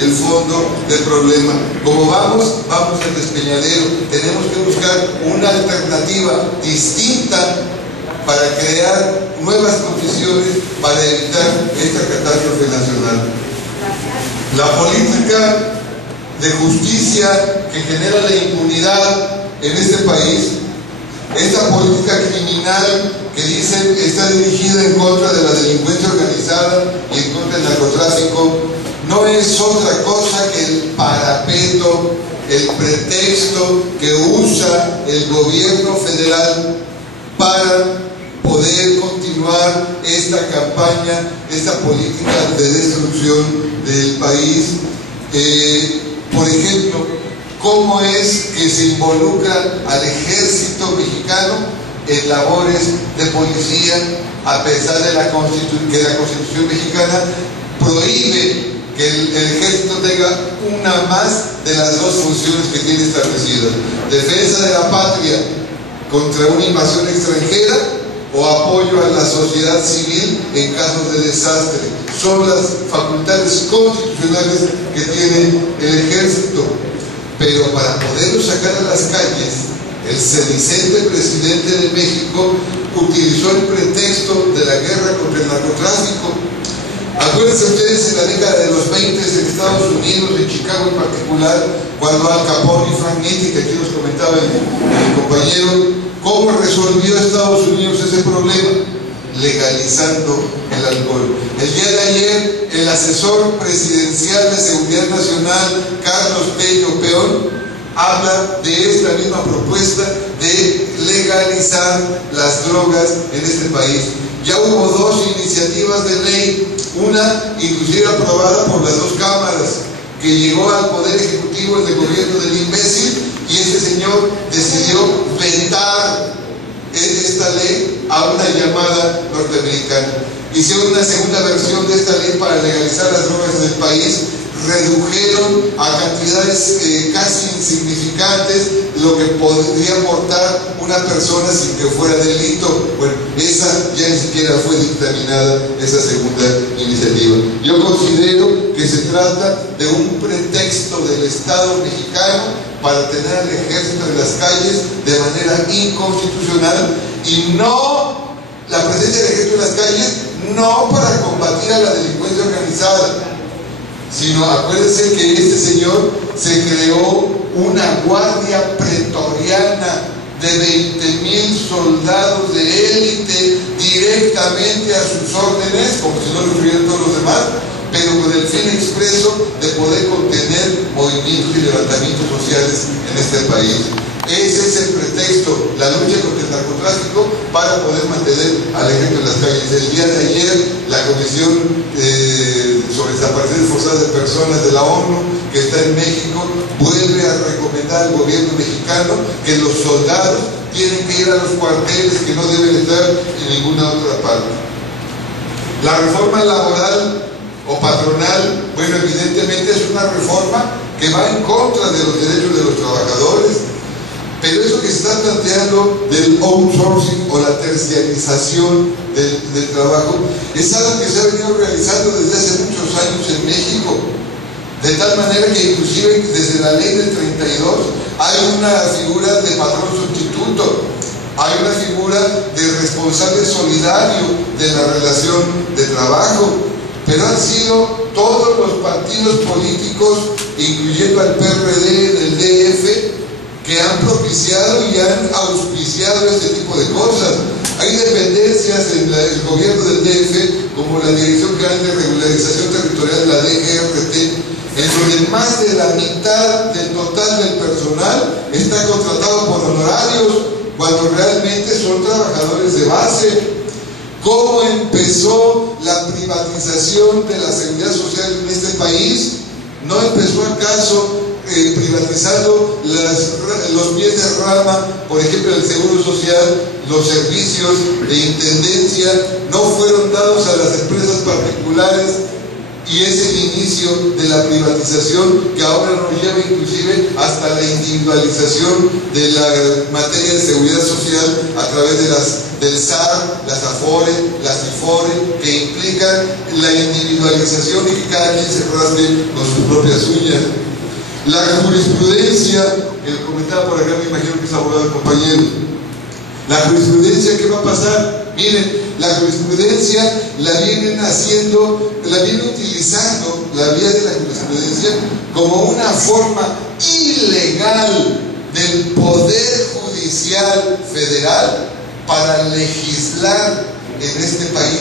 el fondo del problema. Como vamos al despeñadero. Tenemos que buscar una alternativa distinta para crear nuevas condiciones para evitar esta catástrofe nacional. La política de justicia que genera la impunidad en este país, esta política criminal que dicen está dirigida en contra de la delincuencia organizada y en contra del narcotráfico, no es otra cosa que el parapeto, el pretexto que usa el gobierno federal para poder continuar esta campaña, esta política de destrucción del país. Por ejemplo, ¿cómo es que se involucra al ejército mexicano en labores de policía, a pesar de que la Constitución mexicana prohíbe que el ejército tenga una más de las dos funciones que tiene establecidas: defensa de la patria contra una invasión extranjera o apoyo a la sociedad civil en casos de desastre? Son las facultades constitucionales que tiene el ejército. Pero para poderlo sacar a las calles, el sedicente presidente de México utilizó el pretexto de la guerra contra el narcotráfico. Acuérdense ustedes en la década de los 20 en Estados Unidos, en Chicago en particular, cuando Al Capone y Frank Nitti, que aquí nos comentaba el compañero, ¿cómo resolvió Estados Unidos ese problema? Legalizando el alcohol. El día de ayer, el asesor presidencial de Seguridad Nacional, Carlos Tello Peón, habla de esta misma propuesta de legalizar las drogas en este país. Ya hubo dos iniciativas de ley, una inclusive aprobada por las dos cámaras, que llegó al Poder Ejecutivo en el gobierno del imbécil, y este señor decidió vetar esta ley a una llamada norteamericana. Hicieron una segunda versión de esta ley para legalizar las drogas en el país, redujeron a cantidades casi insignificantes lo que podría aportar una persona sin que fuera delito. Bueno, esa ya ni siquiera fue dictaminada, esa segunda iniciativa. Yo considero que se trata de un pretexto del Estado mexicano para tener al ejército en las calles de manera inconstitucional, y no la presencia del ejército en las calles, no para combatir a la delincuencia organizada, sino acuérdense que este señor se creó una guardia pretoriana de 20,000 soldados de élite directamente a sus órdenes, como si no lo tuvieran todos los demás, pero con el fin expreso de poder contener movimientos y levantamientos sociales en este país. Ese es el pretexto, la lucha contra el narcotráfico, para poder mantener al ejército en las calles. El día de ayer, la Comisión sobre Desapariciones Forzadas de Personas de la ONU, que está en México, vuelve a recomendar al gobierno mexicano que los soldados tienen que ir a los cuarteles, que no deben estar en ninguna otra parte. La reforma laboral o patronal, bueno, evidentemente es una reforma que va en contra de los derechos de los trabajadores. Pero eso que se está planteando del outsourcing o la terciarización del trabajo es algo que se ha venido realizando desde hace muchos años en México, de tal manera que inclusive desde la ley del 32 hay una figura de patrón sustituto, hay una figura de responsable solidario de la relación de trabajo, pero han sido todos los partidos políticos, incluyendo al PRD del DF, que han propiciado y han auspiciado este tipo de cosas. Hay dependencias en el gobierno del DF, como la Dirección General de Regularización Territorial de la DGRT, en donde más de la mitad del total del personal está contratado por honorarios, cuando realmente son trabajadores de base. ¿Cómo empezó la privatización de la seguridad social en este país? ¿No empezó acaso privatizando los pies de rama, por ejemplo el seguro social? Los servicios de intendencia no fueron dados a las empresas particulares, y es el inicio de la privatización que ahora nos lleva inclusive hasta la individualización de la materia de seguridad social a través de las del SAR, las AFORE, las CIFORE, que implican la individualización y que cada quien se rasgue con sus propias uñas. La jurisprudencia, que comentaba por acá, me imagino que es abogado el compañero. La jurisprudencia, ¿qué va a pasar? Miren, la jurisprudencia la vienen utilizando, la vía de la jurisprudencia, como una forma ilegal del Poder Judicial Federal para legislar en este país.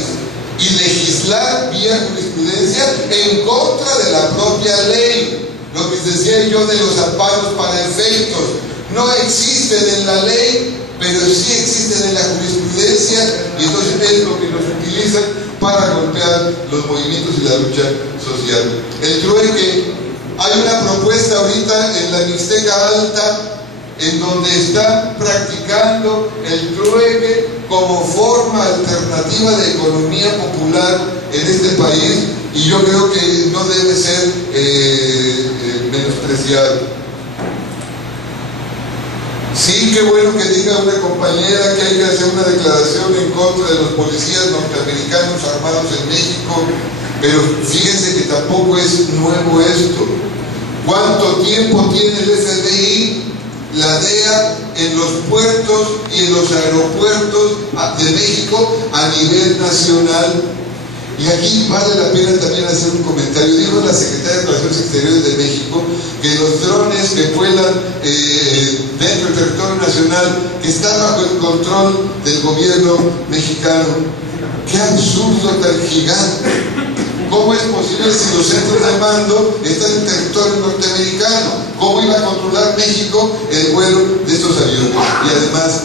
Y legislar vía jurisprudencia en contra de la propia ley. Lo que decía yo de los amparos para efectos, no existen en la ley, pero sí existen en la jurisprudencia, y entonces es lo que nos utilizan para golpear los movimientos y la lucha social. El trueque, hay una propuesta ahorita en la Mixteca Alta, en donde están practicando el trueque como forma alternativa de economía popular en este país, y yo creo que no debe ser menospreciado. Sí, qué bueno que diga una compañera que hay que hacer una declaración en contra de los policías norteamericanos armados en México, pero fíjense que tampoco es nuevo esto. ¿Cuánto tiempo tiene el FBI, la DEA, en los puertos y en los aeropuertos de México a nivel nacional? Y aquí vale la pena también hacer un comentario. Dijo la Secretaria de Relaciones Exteriores de México que los drones que vuelan dentro del territorio nacional, que están bajo el control del gobierno mexicano. ¡Qué absurdo tan gigante! ¿Cómo es posible si los centros de mando están en territorio norteamericano? ¿Cómo iba a controlar México el vuelo de estos aviones? Y además,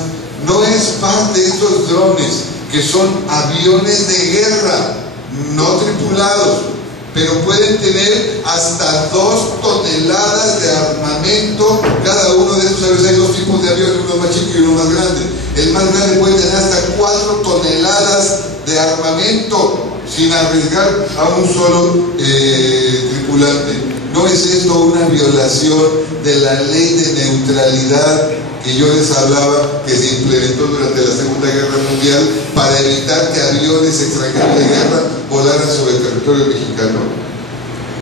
no es parte de estos drones, que son aviones de guerra, no tripulados, pero pueden tener hasta 2 toneladas de armamento cada uno de esos aviones. Hay 2 tipos de aviones, uno más chico y uno más grande. El más grande puede tener hasta 4 toneladas de armamento sin arriesgar a un solo tripulante. ¿No es esto una violación de la ley de neutralidad que yo les hablaba, que se implementó durante la Segunda Guerra Mundial para evitar que aviones extranjeros de guerra volaran sobre el territorio mexicano?